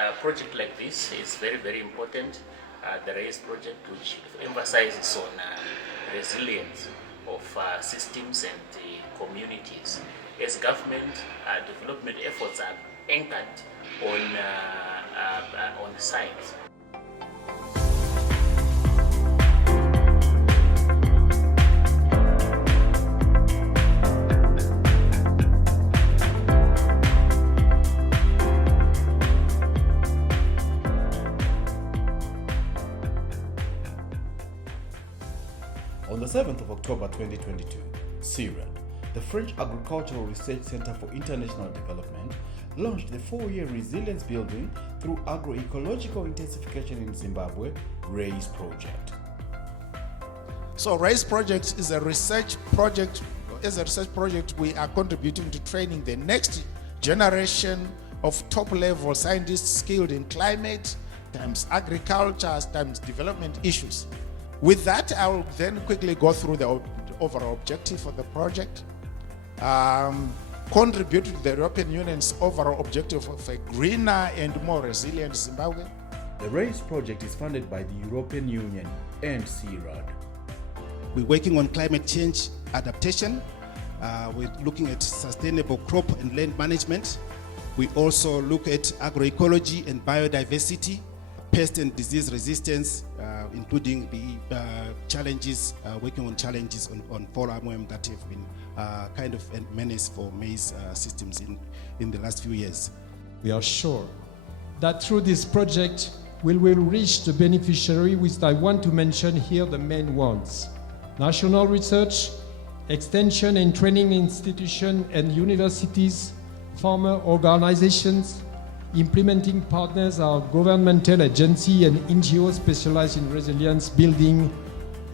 A project like this is very, very important. The RAIZ project, which emphasizes on resilience of systems and communities. As government, development efforts are anchored on science. On the 7th of October 2022, CIRAD, the French Agricultural Research Center for International Development, launched the 4-year Resilience Building through Agroecological Intensification in Zimbabwe, RAIZ project. So RAIZ project is a research project. As a research project, we are contributing to training the next generation of top-level scientists skilled in climate, times agriculture, times development issues. With that, I will then quickly go through the overall objective of the project, contribute to the European Union's overall objective of a greener and more resilient Zimbabwe. The RAIZ project is funded by the European Union and CIRAD. We're working on climate change adaptation. We're looking at sustainable crop and land management. We also look at agroecology and biodiversity, pest and disease resistance, including the challenges, working on challenges on fall armyworm that have been kind of a menace for maize systems in the last few years. We are sure that through this project we will reach the beneficiary, which I want to mention here the main ones: national research, extension and training institutions and universities, farmer organizations. Implementing partners are governmental agencies and NGOs specialized in resilience building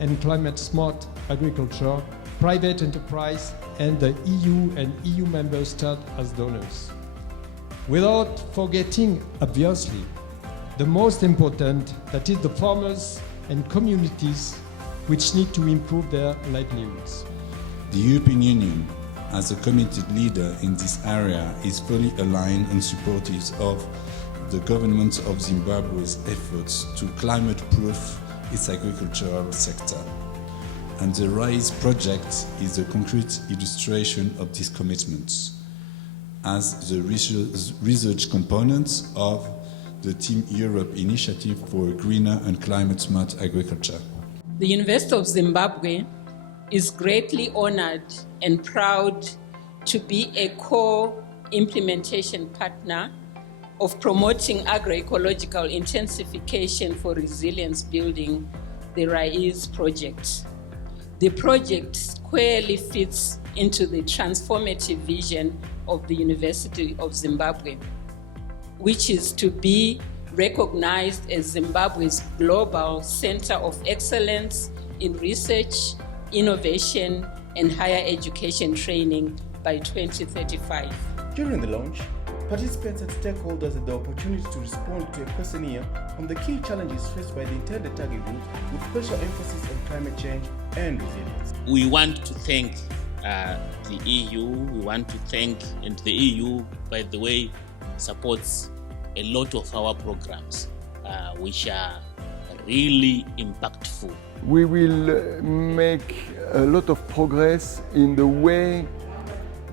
and climate-smart agriculture, private enterprise, and the EU and EU member states as donors. Without forgetting, obviously, the most important, that is the farmers and communities which need to improve their livelihoods. The European Union, as a committed leader in this area, is fully aligned and supportive of the government of Zimbabwe's efforts to climate-proof its agricultural sector. And the RAIZ project is a concrete illustration of these commitments as the research component of the Team Europe initiative for greener and climate-smart agriculture. The University of Zimbabwe is greatly honored and proud to be a core implementation partner of promoting agroecological intensification for resilience building, the RAIZ project. The project squarely fits into the transformative vision of the University of Zimbabwe, which is to be recognized as Zimbabwe's global center of excellence in research, innovation, and higher education training by 2035. During the launch, participants and stakeholders had the opportunity to respond to a questionnaire on the key challenges faced by the intended target group, with special emphasis on climate change and resilience. We want to thank the EU. We want to thank, and the EU, by the way, supports a lot of our programs, which are really impactful. We will make a lot of progress in the way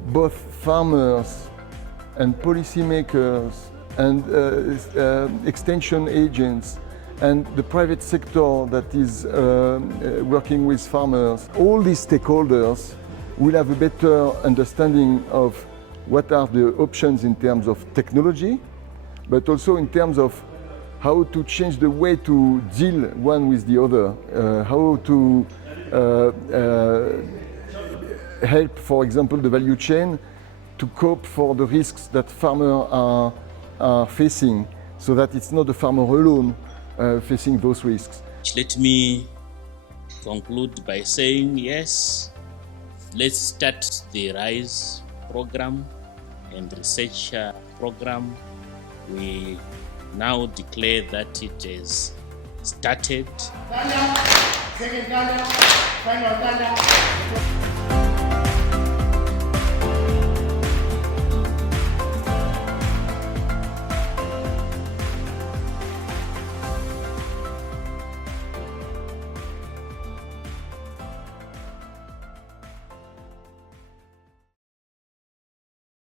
both farmers and policymakers and extension agents and the private sector that is working with farmers, all these stakeholders will have a better understanding of what are the options in terms of technology, but also in terms of how to change the way to deal one with the other, how to help, for example, the value chain to cope for the risks that farmers are facing, so that it's not the farmer alone facing those risks. Let me conclude by saying, yes, let's start the RAIZ program and research program. We now declare that it is started.